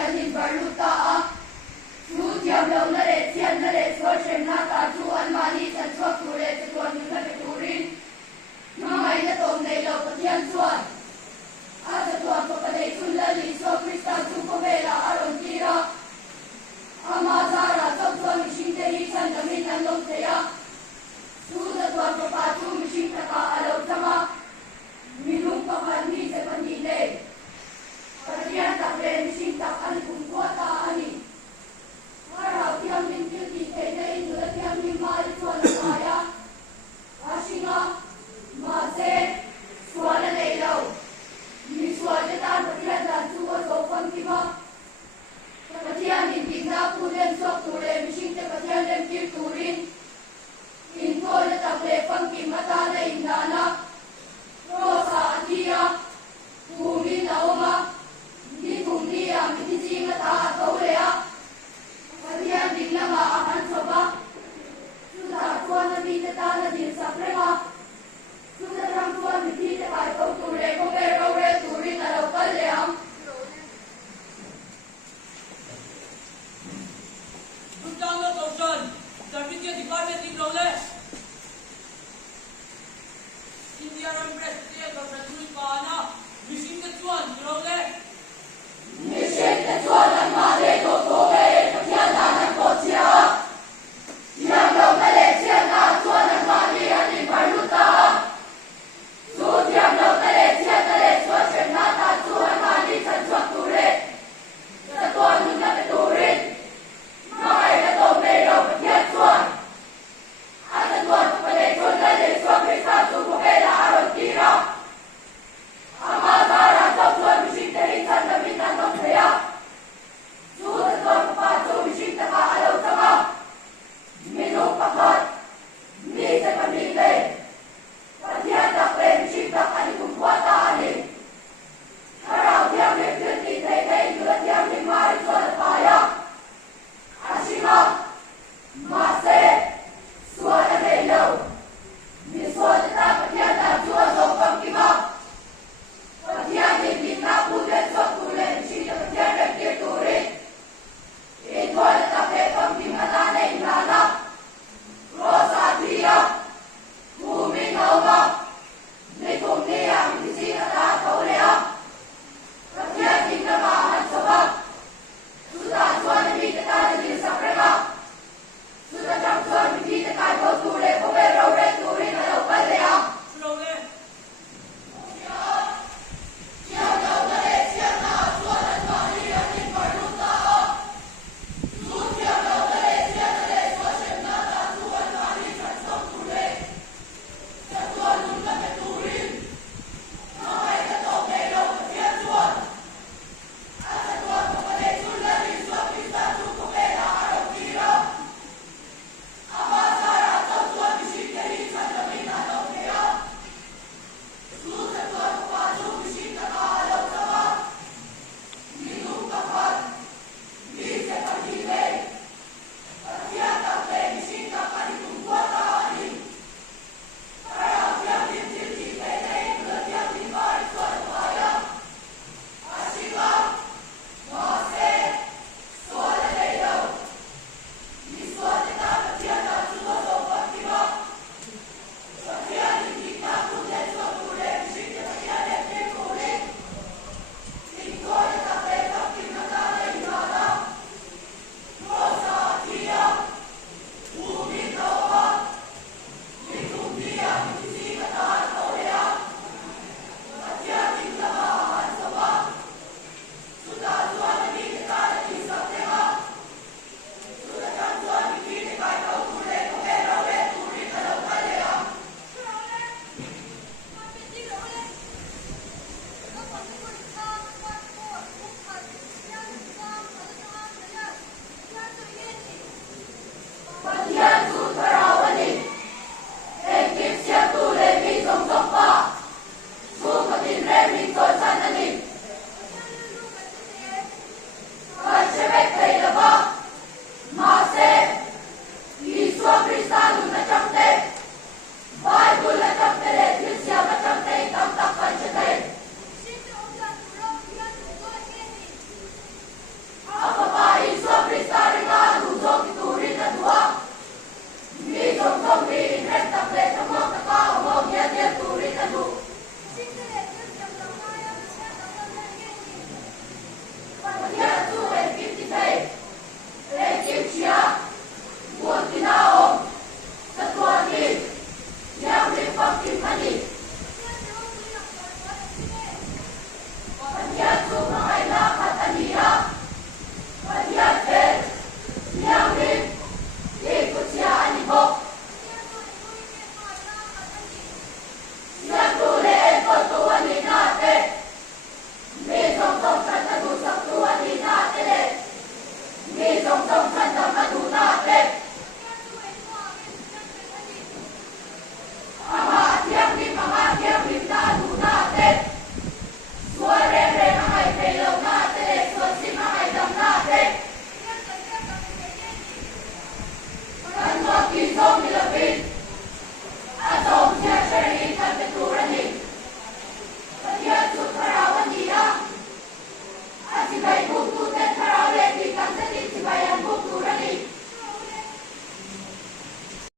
Pathianin Barluta Chu Tiam Lo Na Le Thian Na Le Suar Shem Na Ta Chu An Mani Chan Chuak Tu Le Chuan Min Na Pe Turin Ngai Na Tom Nei Lo Pathian Chuan A Chuan Ko Pa Dei Chun La Li So Krista Chu Ko Vela Aron Tira Ama Zara Chok Chuan Mishing Te Hi Chan Da Min An Long Te Ya Chu Da Chuan Ko Pa Chu Mishing Ta Ka Alo Chama Minung Pa Pan Ni Se Pan Ni Le Pathian Tak Le Mishing Tak An Kum Kwa Ta Ani Marau Tiam Min Til Ti Te Te Inu La Tiam Min Ma Li Chuan Maya Ashinga Ma Se Suan La Lei Lo Mi Suan Le Tan Pathian Dan Chu Wa So Fam Ki Ma Pathian Min Tik Na Pu Len Sok Tu Le Mishing Te Pathian Lem Kir Turin In Tho Le Tak Le Fam Ki Ma Ta Le In Dana Rosa Atia Pumi Na Oma Ni Thum Ni Ya Mi Ti Chi Ma Ta A Tho Le A Pathian Ding La Ma A Han So Ba Chu Ta Chuan Na Mi Te Ta Na Din Sak Le Ma Chu Ta Tham Chuan Mi Ti Te Pai Ko Tu Le Ko Ve Ro Re Turin A Lo Kal Le Am Tang La Tong Chan David Ye Department Ing Lo Le India Ram Press Te Ka Pratui Pa Na Mishing Te Chuan Lo Le Mishing Te Chuan An Ma Song